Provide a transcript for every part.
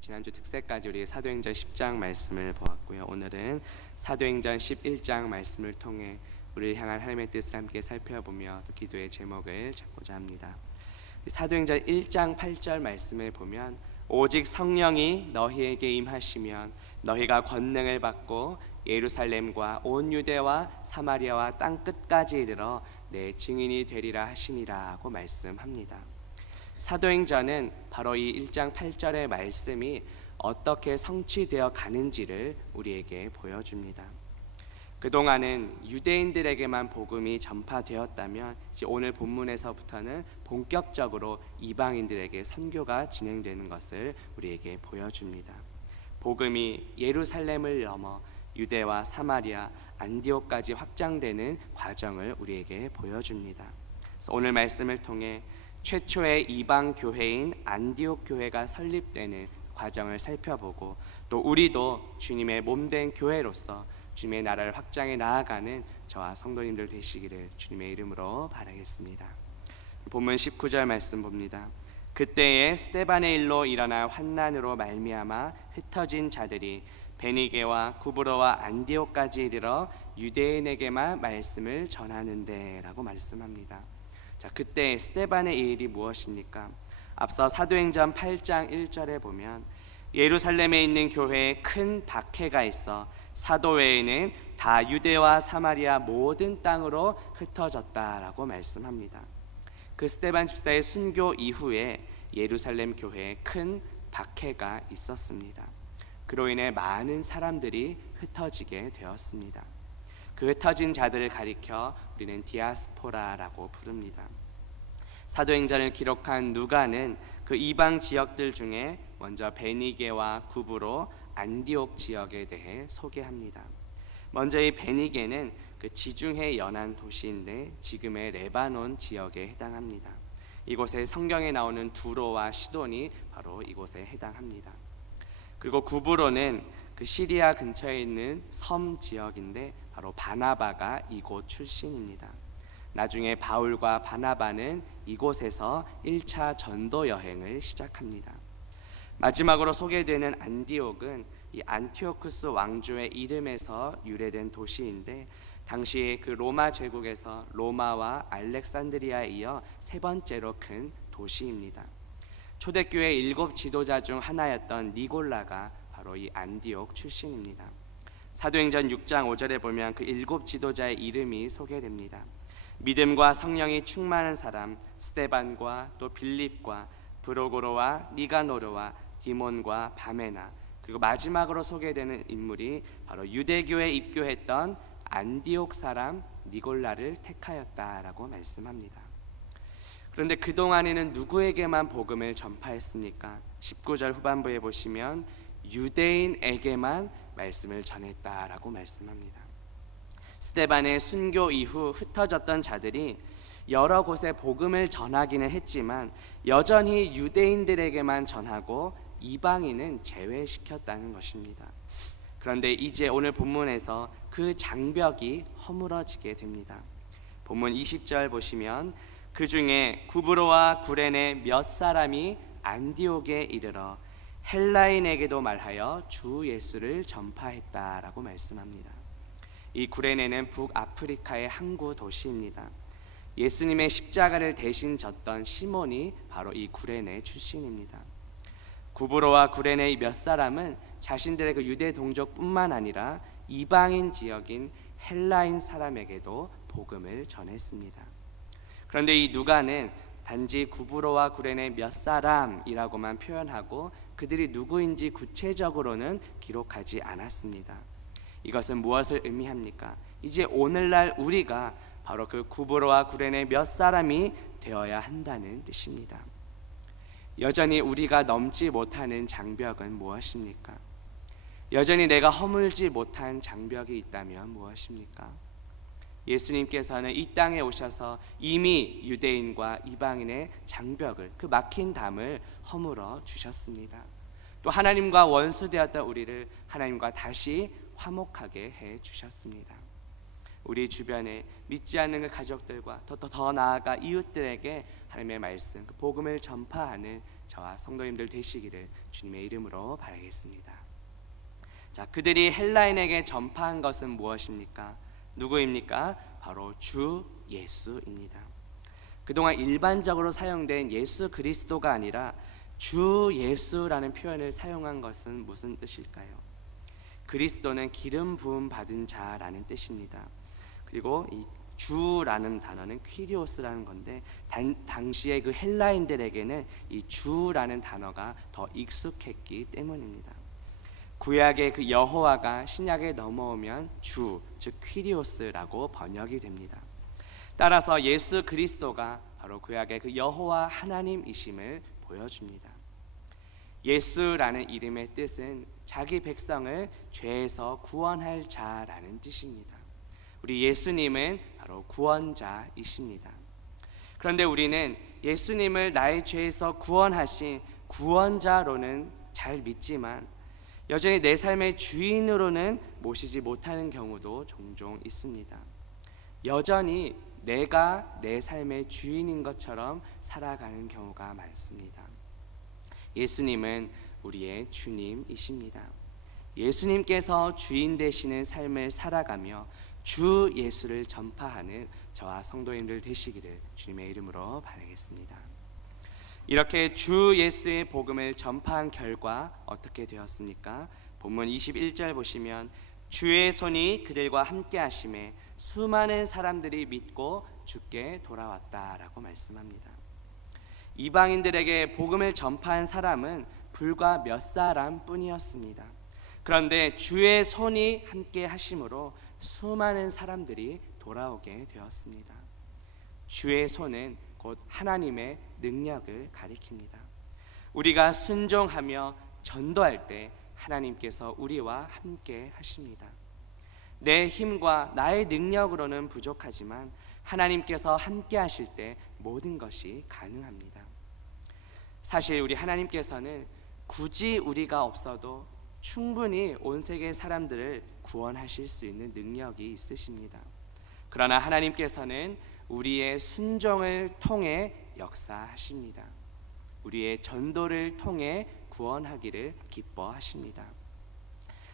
지난주 특세까지 우리 사도행전 10장 말씀을 보았고요. 오늘은 사도행전 11장 말씀을 통해 우리를 향한 하나님의 뜻을 함께 살펴보며 또 기도의 제목을 잡고자 합니다. 사도행전 1장 8절 말씀을 보면 오직 성령이 너희에게 임하시면 너희가 권능을 받고 예루살렘과 온 유대와 사마리아와 땅 끝까지 이르러 내 증인이 되리라 하시니라고 말씀합니다. 사도행전은 바로 이 1장 8절의 말씀이 어떻게 성취되어 가는지를 우리에게 보여줍니다. 그동안은 유대인들에게만 복음이 전파되었다면 이제 오늘 본문에서부터는 본격적으로 이방인들에게 선교가 진행되는 것을 우리에게 보여줍니다. 복음이 예루살렘을 넘어 유대와 사마리아, 안디옥까지 확장되는 과정을 우리에게 보여줍니다. 그래서 오늘 말씀을 통해 최초의 이방 교회인 안디옥 교회가 설립되는 과정을 살펴보고 또 우리도 주님의 몸된 교회로서 주님의 나라를 확장해 나아가는 저와 성도님들 되시기를 주님의 이름으로 바라겠습니다. 본문 19절 말씀 봅니다. 그때에 스데반의 일로 일어나 환난으로 말미암아 흩어진 자들이 베니게와 구브로와 안디옥까지 이르러 유대인에게만 말씀을 전하는데 라고 말씀합니다. 자, 그때 스데반의 일이 무엇입니까? 앞서 사도행전 8장 1절에 보면 예루살렘에 있는 교회에 큰 박해가 있어 사도 외에는 다 유대와 사마리아 모든 땅으로 흩어졌다라고 말씀합니다. 그 스데반 집사의 순교 이후에 예루살렘 교회에 큰 박해가 있었습니다. 그로 인해 많은 사람들이 흩어지게 되었습니다. 그 흩어진 자들을 가리켜 우리는 디아스포라라고 부릅니다. 사도행전을 기록한 누가는 그 이방 지역들 중에 먼저 베니게와 구브로, 안디옥 지역에 대해 소개합니다. 먼저 이 베니게는 그 지중해 연안 도시인데 지금의 레바논 지역에 해당합니다. 이곳에 성경에 나오는 두로와 시돈이 바로 이곳에 해당합니다. 그리고 구브로는 그 시리아 근처에 있는 섬 지역인데 바로 바나바가 이곳 출신입니다. 나중에 바울과 바나바는 이곳에서 1차 전도 여행을 시작합니다. 마지막으로 소개되는 안디옥은 이 안티오쿠스 왕조의 이름에서 유래된 도시인데 당시 그 로마 제국에서 로마와 알렉산드리아에 이어 세 번째로 큰 도시입니다. 초대교회 7 지도자 중 하나였던 니골라가 바로 이 안디옥 출신입니다. 사도행전 6장 5절에 보면 그 7 지도자의 이름이 소개됩니다. 믿음과 성령이 충만한 사람 스데반과 또 빌립과 브로고로와 니가노르와 디몬과 바메나, 그리고 마지막으로 소개되는 인물이 바로 유대교에 입교했던 안디옥 사람 니골라를 택하였다라고 말씀합니다. 그런데 그동안에는 누구에게만 복음을 전파했습니까? 19절 후반부에 보시면 유대인에게만 말씀을 전했다라고 말씀합니다. 스데반의 순교 이후 흩어졌던 자들이 여러 곳에 복음을 전하기는 했지만 여전히 유대인들에게만 전하고 이방인은 제외시켰다는 것입니다. 그런데 이제 오늘 본문에서 그 장벽이 허물어지게 됩니다. 본문 20절 보시면 그 중에 구브로와 구레네 몇 사람이 안디옥에 이르러 헬라인에게도 말하여 주 예수를 전파했다라고 말씀합니다. 이 구레네는 북아프리카의 항구 도시입니다. 예수님의 십자가를 대신 졌던 시몬이 바로 이 구레네 출신입니다. 구브로와 구레네의 몇 사람은 자신들의 그 유대 동족뿐만 아니라 이방인 지역인 헬라인 사람에게도 복음을 전했습니다. 그런데 이 누가는 단지 구브로와 구레네 몇 사람이라고만 표현하고 그들이 누구인지 구체적으로는 기록하지 않았습니다. 이것은 무엇을 의미합니까? 이제 오늘날 우리가 바로 그 구브로와 구레네 몇 사람이 되어야 한다는 뜻입니다. 여전히 우리가 넘지 못하는 장벽은 무엇입니까? 여전히 내가 허물지 못한 장벽이 있다면 무엇입니까? 예수님께서는 이 땅에 오셔서 이미 유대인과 이방인의 장벽을, 그 막힌 담을 허물어 주셨습니다. 또 하나님과 원수되었던 우리를 하나님과 다시 화목하게 해 주셨습니다. 우리 주변에 믿지 않는 그 가족들과 더 나아가 이웃들에게 하나님의 말씀, 그 복음을 전파하는 저와 성도님들 되시기를 주님의 이름으로 바라겠습니다. 자, 그들이 헬라인에게 전파한 것은 무엇입니까? 누구입니까? 바로 주 예수입니다. 그동안 일반적으로 사용된 예수 그리스도가 아니라 주 예수라는 표현을 사용한 것은 무슨 뜻일까요? 그리스도는 기름 부음 받은 자라는 뜻입니다. 그리고 이 주라는 단어는 퀴리오스라는 건데 당시에 그 헬라인들에게는 이 주라는 단어가 더 익숙했기 때문입니다. 구약의 그 여호와가 신약에 넘어오면 주, 즉 퀴리오스라고 번역이 됩니다. 따라서 예수 그리스도가 바로 구약의 그 여호와 하나님이심을 보여줍니다. 예수라는 이름의 뜻은 자기 백성을 죄에서 구원할 자라는 뜻입니다. 우리 예수님은 바로 구원자이십니다. 그런데 우리는 예수님을 나의 죄에서 구원하신 구원자로는 잘 믿지만 여전히 내 삶의 주인으로는 모시지 못하는 경우도 종종 있습니다. 여전히 내가 내 삶의 주인인 것처럼 살아가는 경우가 많습니다. 예수님은 우리의 주님이십니다. 예수님께서 주인 되시는 삶을 살아가며 주 예수를 전파하는 저와 성도님들 되시기를 주님의 이름으로 바라겠습니다. 이렇게 주 예수의 복음을 전파한 결과 어떻게 되었습니까? 본문 21절 보시면 주의 손이 그들과 함께 하심에 수많은 사람들이 믿고 주께 돌아왔다라고 말씀합니다. 이방인들에게 복음을 전파한 사람은 불과 몇 사람뿐이었습니다. 그런데 주의 손이 함께 하심으로 수많은 사람들이 돌아오게 되었습니다. 주의 손은 곧 하나님의 능력을 가리킵니다. 우리가 순종하며 전도할 때 하나님께서 우리와 함께 하십니다. 내 힘과 나의 능력으로는 부족하지만 하나님께서 함께 하실 때 모든 것이 가능합니다. 사실 우리 하나님께서는 굳이 우리가 없어도 충분히 온 세계 사람들을 구원하실 수 있는 능력이 있으십니다. 그러나 하나님께서는 우리의 순종을 통해 역사하십니다. 우리의 전도를 통해 구원하기를 기뻐하십니다.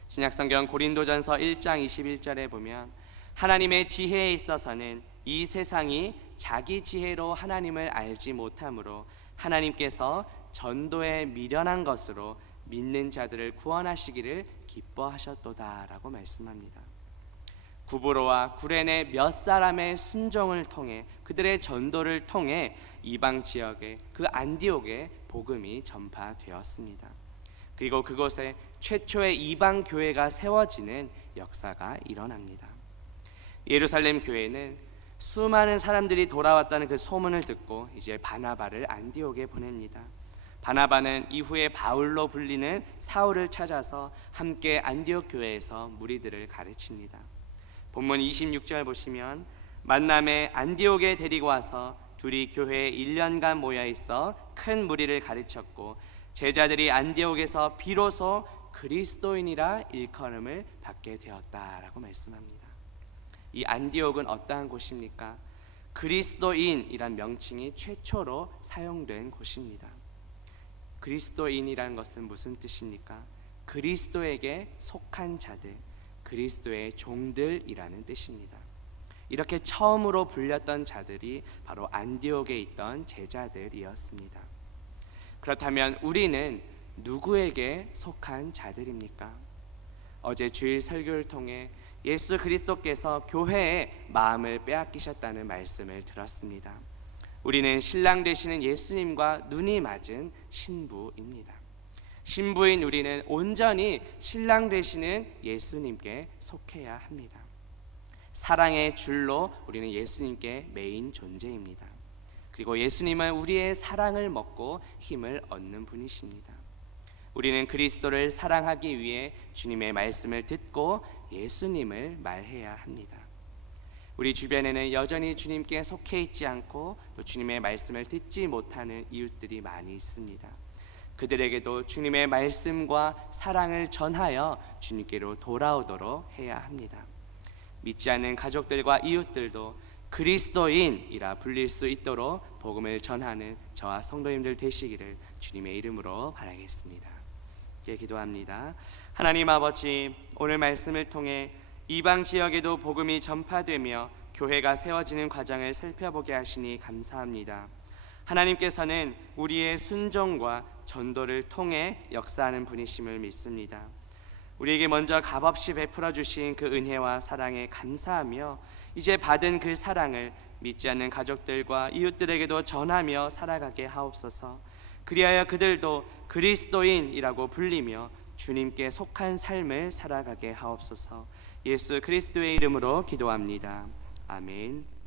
신약성경 고린도전서 1장 21절에 보면 하나님의 지혜에 있어서는 이 세상이 자기 지혜로 하나님을 알지 못하므로 하나님께서 전도에 미련한 것으로 믿는 자들을 구원하시기를 기뻐하셨도다라고 말씀합니다. 구브로와 구레네 몇 사람의 순종을 통해 그들의 전도를 통해 이방 지역에 그 안디옥에 복음이 전파되었습니다. 그리고 그곳에 최초의 이방 교회가 세워지는 역사가 일어납니다. 예루살렘 교회는 수많은 사람들이 돌아왔다는 그 소문을 듣고 이제 바나바를 안디옥에 보냅니다. 바나바는 이후에 바울로 불리는 사울을 찾아서 함께 안디옥 교회에서 무리들을 가르칩니다. 본문 26절 보시면 만남에 안디옥에 데리고 와서 둘이 교회에 1년간 모여 있어 큰 무리를 가르쳤고 제자들이 안디옥에서 비로소 그리스도인이라 일컬음을 받게 되었다라고 말씀합니다. 이 안디옥은 어떠한 곳입니까? 그리스도인이란 명칭이 최초로 사용된 곳입니다. 그리스도인이라는 것은 무슨 뜻입니까? 그리스도에게 속한 자들, 그리스도의 종들이라는 뜻입니다. 이렇게 처음으로 불렸던 자들이 바로 안디옥에 있던 제자들이었습니다. 그렇다면 우리는 누구에게 속한 자들입니까? 어제 주일 설교를 통해 예수 그리스도께서 교회의 마음을 빼앗기셨다는 말씀을 들었습니다. 우리는 신랑 되시는 예수님과 눈이 맞은 신부입니다. 신부인 우리는 온전히 신랑 되시는 예수님께 속해야 합니다. 사랑의 줄로 우리는 예수님께 매인 존재입니다. 그리고 예수님은 우리의 사랑을 먹고 힘을 얻는 분이십니다. 우리는 그리스도를 사랑하기 위해 주님의 말씀을 듣고 예수님을 말해야 합니다. 우리 주변에는 여전히 주님께 속해 있지 않고 또 주님의 말씀을 듣지 못하는 이웃들이 많이 있습니다. 그들에게도 주님의 말씀과 사랑을 전하여 주님께로 돌아오도록 해야 합니다. 믿지 않는 가족들과 이웃들도 그리스도인이라 불릴 수 있도록 복음을 전하는 저와 성도님들 되시기를 주님의 이름으로 바라겠습니다. 이제 기도합니다. 하나님 아버지, 오늘 말씀을 통해 이방 지역에도 복음이 전파되며 교회가 세워지는 과정을 살펴보게 하시니 감사합니다. 하나님께서는 우리의 순종과 전도를 통해 역사하는 분이심을 믿습니다. 우리에게 먼저 값없이 베풀어 주신 그 은혜와 사랑에 감사하며 이제 받은 그 사랑을 믿지 않는 가족들과 이웃들에게도 전하며 살아가게 하옵소서. 그리하여 그들도 그리스도인이라고 불리며 주님께 속한 삶을 살아가게 하옵소서. 예수 그리스도의 이름으로 기도합니다. 아멘.